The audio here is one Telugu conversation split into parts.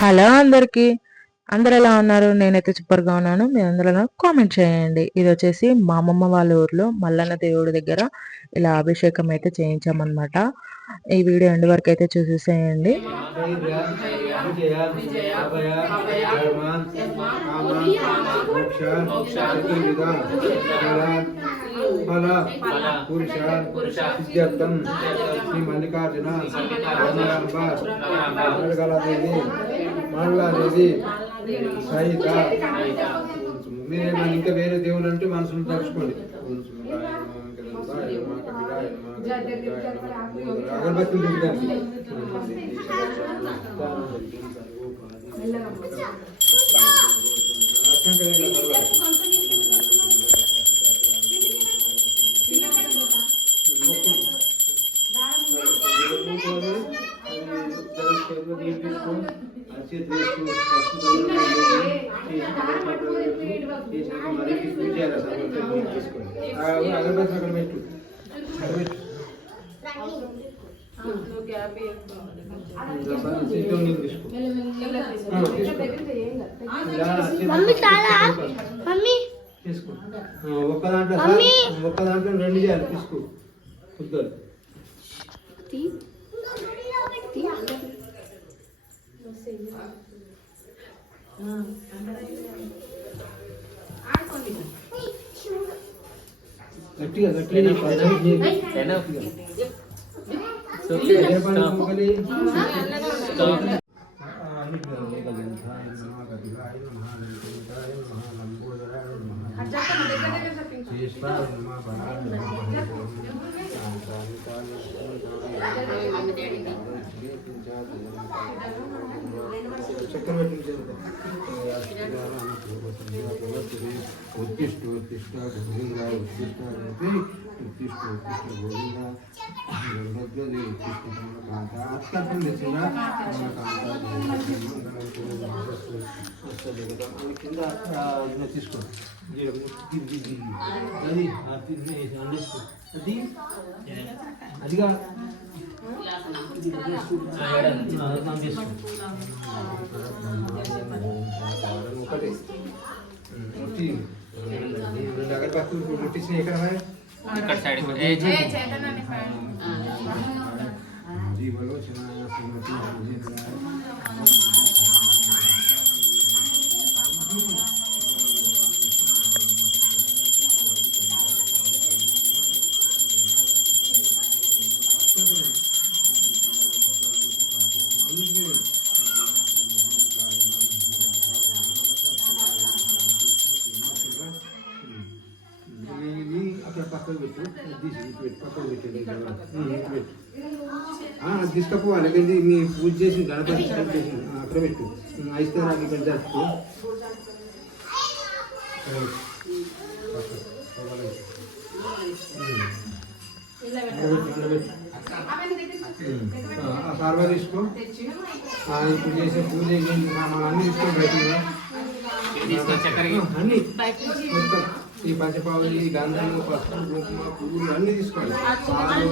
హలో అందరికి. అందరు ఎలా ఉన్నారు? నేనైతే సూపర్గా ఉన్నాను. మీ అందరూ కామెంట్ చేయండి. ఇది వచ్చేసి మా అమ్మమ్మ వాళ్ళ ఊర్లో మల్లన్న దేవుడి దగ్గర ఇలా అభిషేకం అయితే చేయించామన్నమాట. ఈ వీడియో ఎండ్ వరకు అయితే చూసేసేయండి. ఫల పురుష శ్రీ మల్లికార్జున మండగలాదేవి మండలాదేవి సహిత మీరేమన్నా ఇంకా వేరే దేవుళ్ళు అంటే మనసును తలుచుకోండి అగరబత్తులు దిగుతాను అగరబత్తి అక్కడ పెట్టు అక్కడ పెట్టు సీతం నీళ్ళు తీసుకో ఆ, తీసుకో. ఇలా మమ్మీ చాలా మమ్మీ. తీసుకో. ఆ, ఒక్క దాంట్లో. ఒక్క దాంట్లో రెండు చేయాలి తీసుకో. తీ. గట్టిగా. గట్టిగా. పదవి ఏ పని మొగలి? ఆ, అన్ని చక్కెర పెట్టి ఉత్తిష్ట ఉత్తిష్ట గోవింద ఉత్తిష్ట ఉత్తిష్ట ఉత్తిష్ట గోవింద భద్రది ఉత్తిష్ట కమలకాంత అత్యంతం తెచ్చిందా కింద తీసుకో అది అందిస్తూ అది అదిగా ఒకటి ముట్టి రెండు అగరబత్తులు ముట్టించిన ఎక్కడ మరి ఇక్కడ సైడ్ జీవలో చిన్న శ్రీమతి ఇది పక్కకు పెట్టు తీసి ఇటు పెట్టు పక్కకు పెట్టండి ఇటు పెట్టు ఆ, అది తీసుకపోవాలి లేకపోతే మీ పూజ చేసి గణపతి పూజ చేసి ఆ, అక్కడ పెట్టు అయితే నాకు ఇక్కడ జరుపుకో ఆ సార్వా తీసుకో ఆ, ఇప్పుడు చేసే పూజ మనం అన్ని తీసుకొని బయటికి రా. అన్ని మొత్తం ఈ పంచపావలి గంధము పసుపు కుంకుమ పువ్వులు అన్ని తీసుకోండి పాలు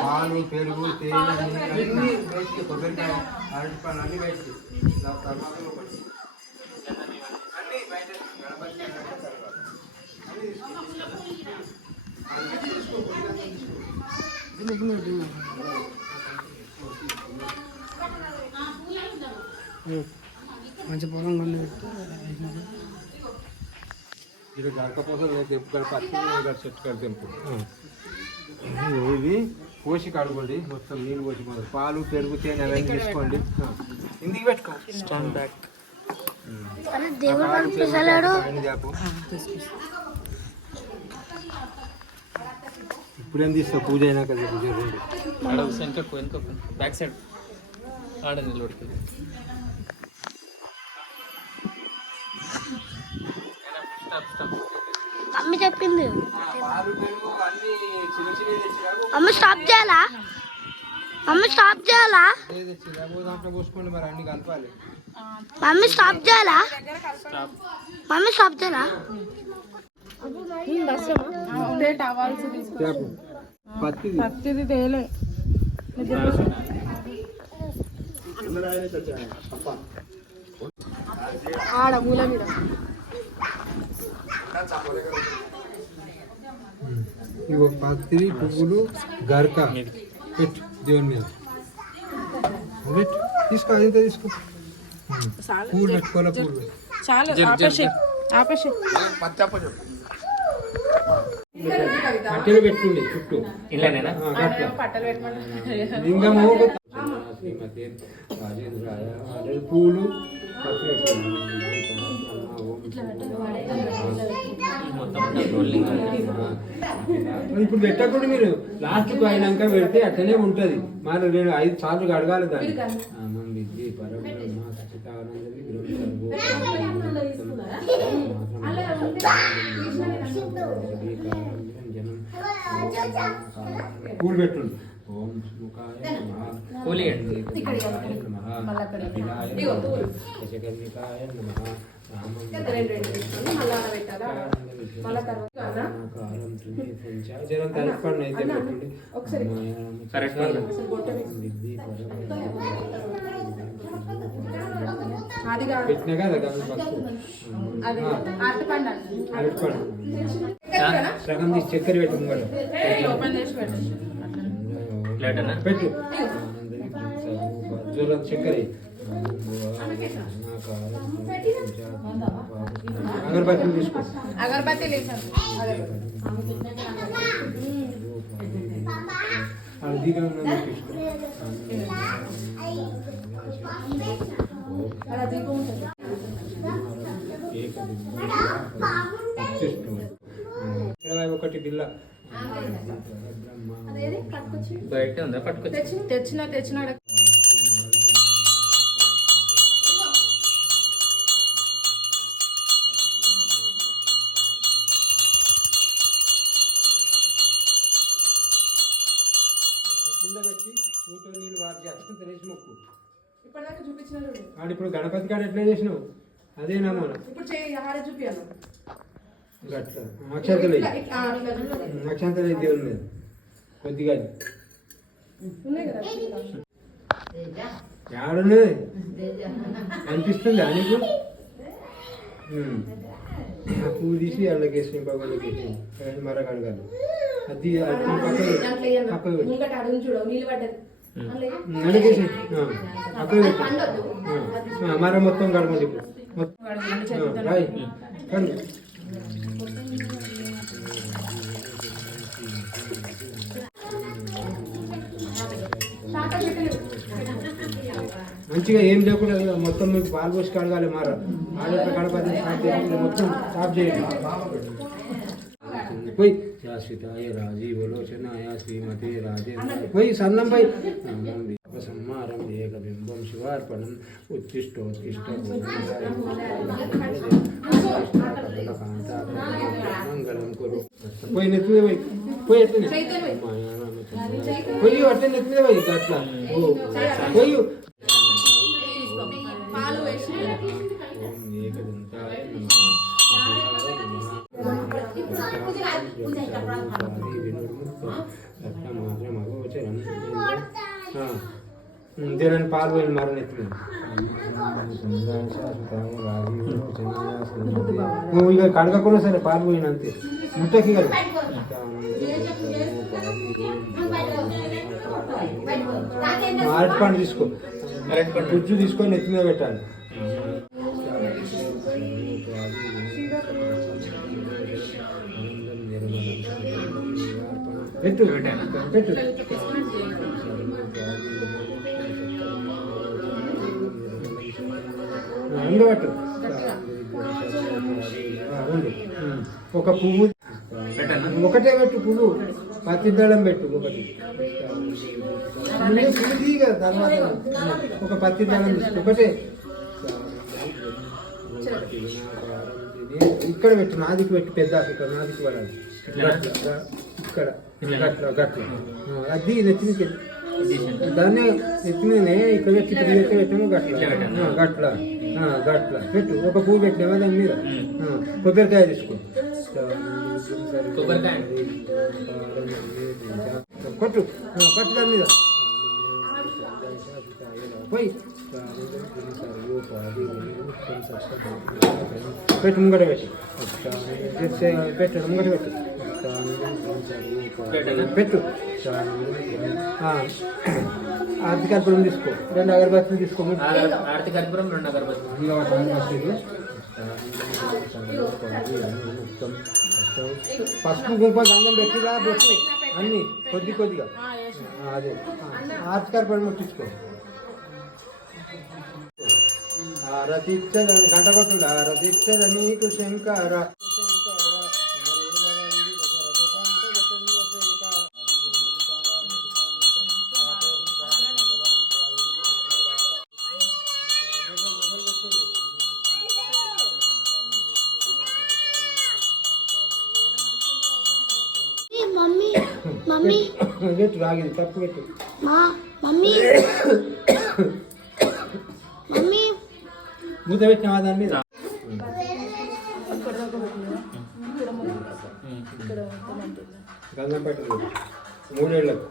పాలు పెరుగు తేనె అన్ని బయటికి కొబ్బరికాయ అరటి అన్ని బయటికి నా తర్వాత ఒకటి. అన్ని బయట గణపతి దగ్గర తర్వాత. అన్ని తీసుకో. అన్ని తీసుకో, కొబ్బరికాయ తీసుకో. పొలం కొండ ఇది గడకపోసం తెంపు పచ్చి చెట్టు కాడ తెంపు ఇది పోసి కడుకోండి మొత్తం నీళ్ళు పోసి మొదలు. పాలు పెరుగు తేనె అవన్నీ తీసుకోండి. ఆ. ఇంటికి పెట్టుకో? స్టాండ్ బ్యాక్ అరే దేవుడు కనిపిస్తలేడు ఇప్పుడేం తీస్తావు పూజ అయినాక పూజ రెండు బ్యాక్ సైడ్ ఆడ నిలబడుతుంది మమ్మీ చెప్పింది. మమ్మీ స్టాప్ చేయాలా? మమ్మీ స్టాప్ చేయాలా? మమ్మీ స్టాప్ చేయాలా? మమ్మీ స్టాప్ చేయాలా? తేలే. ఆడ మూల మీద. ఇవి పత్రి పువ్వులు గరక. పెట్టు దేవుని మీద. పెట్టు. తీసుకో అది తీసుకో. పూలు పెట్టుకోవాలి పూలు చాలు ఆపేసి ఆపేసి కట్టెలు పెట్టుండే చుట్టూ. ఇలానేనా లింగము శ్రీమతి రాజేంద్రాయ పూలు ఇప్పుడు పెట్టకుండా మీరు లాస్ట్కు అయినాక పెడితే అట్లనే ఉంటది మరి నేను ఐదు సార్లు అడగాలి దాన్ని పూలు పెట్టుండు ఓం ముఖాయ నమః పూలు ఇవ్వండి. ఏకదంతాయ నమః అఖిలాయ నమః. దశకర్ణికాయ నమః. రామం ఆకారం తుమి పంచ జరం తలపండి అయితే పెట్టండి. కరెక్ట్ విద్యే అది కాదు. పెట్టినా కదా గమని పసుపు? అది అరటిపండు అండి. అరటిపండు. సగం తీసి చక్కెర పెట్టు. ప్లేట్ అన్నా? పెట్టు. చక్కెర. తీసుకో. అగరబత్తి ఒకటి బిల్ల. బయట ఉందా? పట్టుకొచ్చి తెచ్చిన తెచ్చిన చూపించిన ఇప్పుడు గణపతి కాడ ఎట్లా చేసినావు? అదేనా మనం. ఇప్పుడు ఇట్లా చూడు. అక్షంతలు దేవుని మీద. కొద్దిగా ఏడున్నది అనిపిస్తుందా నీకు? పువ్వు తీసి వాళ్ళకి వేసిన వేసి మరొక అడగాలి అది. అడిగేసి మర మొత్తం కడమది ఇప్పుడు మొత్తం మంచిగా ఏం లేకుండా మొత్తం మీకు పాలు పోసి కడగాలి మార. స్టార్ట్ చేయండి. మొత్తం స్టాప్ చేయండి. పోయి. శాశ్వతాయ రాజీవలోచనాయ శ్రీమతి రాజేంద్ర. పోయి సన్నం పోయి. సంహారం ఏకబింబం శివార్పణం ఉత్తిష్టోత్తిష్ట మంగళం కురు పోయి నెత్తి పోయి పోయి ఎట్లనే కొయ్యి అట్లే నెత్తి మీద పోయి అట్లా. కొయ్యి. పోయి పాలు వేసి ఓం ఏకదంతాయ నమః దేని పాలు పోయిన మరణ నువ్వు కడగకుండా సరే పాలు పోయిన అంతే. ముట్టకి కదా అరటి పండు తీసుకో. అరటి గుజ్జు తీసుకొని నెత్తి మీద పెట్టాలి. పెట్టు. పెట్టు. ఉండబట్టు ఉండు ఒక పువ్వు ఒకటే పెట్టు పువ్వు. పత్తి దళం పెట్టు ఒకటి. పువ్వు తర్వాత ఒక పత్తి దళం తీసుకో ఒకటే. ఇక్కడ పెట్టు నాదికి పెట్టు పెద్ద ఇక్కడ నాదికి పడాలి ఇక్కడ. గట్ల గట్ల. అది నెత్తికి దాన్ని ఎత్తినే ఇక్కడ పెట్టి పెట్టి గట్ల. గట్ల. గట్ల. పెట్టు ఒక పువ్వు పెట్టినామా దాని మీద? కొబ్బరికాయ తీసుకో. కొట్టు. కొట్టు దాని మీద. పోయి. పెట్టు ముంగట పెట్టు. పెట్టు ముంగట పెట్టు. పెట్టు. ఆ. ఆర్థిక కర్పూరం తీసుకో. రెండు అగరబత్తులు తీసుకో ఆర్తి కర్పూరం రెండు అగరబత్తులు. పసుపు కుంకుమ గంధం పెట్టిగా పెట్టు అన్ని కొద్ది కొద్దిగా. అదే. ఆర్థిక కర్పూరం ముట్టించుకో ఆరతిచ్చదని గంట కొట్టుడు. ఆరతిచ్చద నీకు శంకర. మమ్మీ. పెట్టు రాగింది తప్పు పెట్టు మా మమ్మీ. మమ్మీ. మూత పెట్టిన దాని మీద? గంధం పెట్టదు మూడేళ్ళకు.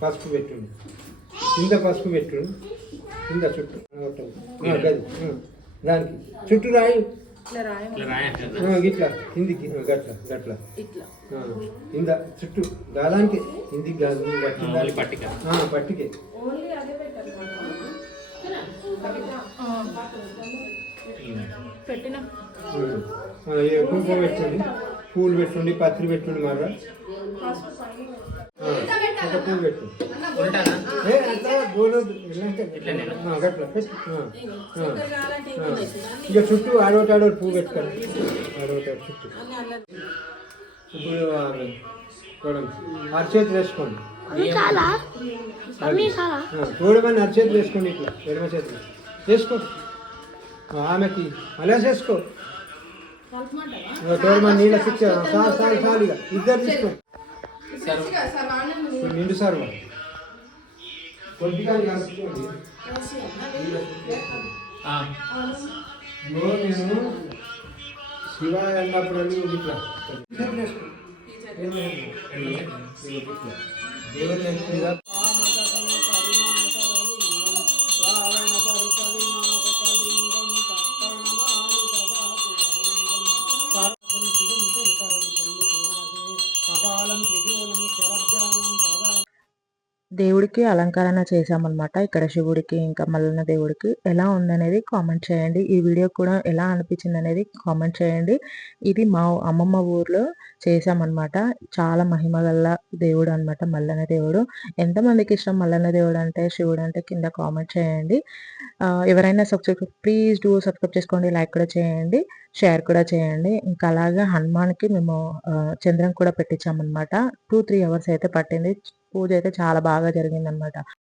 పసుపు పెట్టుండు కింద పసుపు పెట్టుండు కింద చుట్టూ. ఆ, గది. ఆ, దానికి. చుట్టూ రాయి. ఇట్లా కిందికి. గట్ల గట్ల. కింద చుట్టూ. గాదానికి కిందికి ఓన్లీ పట్టిక. ఆ, పట్టికే. ఉమ్. ఆ, ఏ కుంకుమ పెట్టండి. పూలు పెట్టుండి పత్రి పెట్టుండి మర్ర ఆ, ఒక పూలు పెట్టు ఉంటానా ఏ, అట్లా గోలొద్దు. ఎల్లంటే ఆ, గట్ల పెట్టు ఆ, ఆ, ఆ. ఇక చుట్టూ ఆడోటి ఆడోటి పువ్వు పెట్టుకోండి ఆడోటి ఆడోటి చుట్టూ ఇప్పుడు ఆమె చూడండి అరచేతి వేసుకోండి మమ్మీ చాలా మమ్మీ చాలా ఆ, చూడమని అరచేతి వేసుకోండి ఇట్లా ఎడమ చేతి వేసుకో ఆ, ఆమెకి అలా చేసుకో చూడమని నీళ్ళ శిక్ష సార్ సార్ సారిగా ఇద్దరు తీసుకో నిండు సార్ కొద్దిగా నేను శివ అన్నప్పుడు అని ఇట్లా దేవుని దేవుడికి అలంకరణ చేశామన్నమాట. ఇక్కడ శివుడికి ఇంకా మల్లన్న దేవుడికి ఎలా ఉందనేది కామెంట్ చేయండి. ఈ వీడియో కూడా ఎలా అనిపించింది అనేది కామెంట్ చేయండి. ఇది మా అమ్మమ్మ ఊర్లో చేశామన్నమాట. చాలా మహిమ దేవుడు అన్నమాట మల్లన్న దేవుడు. ఎంతమందికి ఇష్టం మల్లన్న దేవుడు అంటే శివుడు అంటే కింద కామెంట్ చేయండి. ఎవరైనా సబ్స్క్రైబ్ ప్లీజ్ డూ సబ్స్క్రైబ్ చేసుకోండి లైక్ కూడా చేయండి షేర్ కూడా చేయండి. ఇంకా అలాగే హనుమాన్కి మేము చంద్రం కూడా పెట్టించామన్నమాట. టూ త్రీ అవర్స్ అయితే పట్టింది. పూజ అయితే చాలా బాగా జరిగిందనమాట.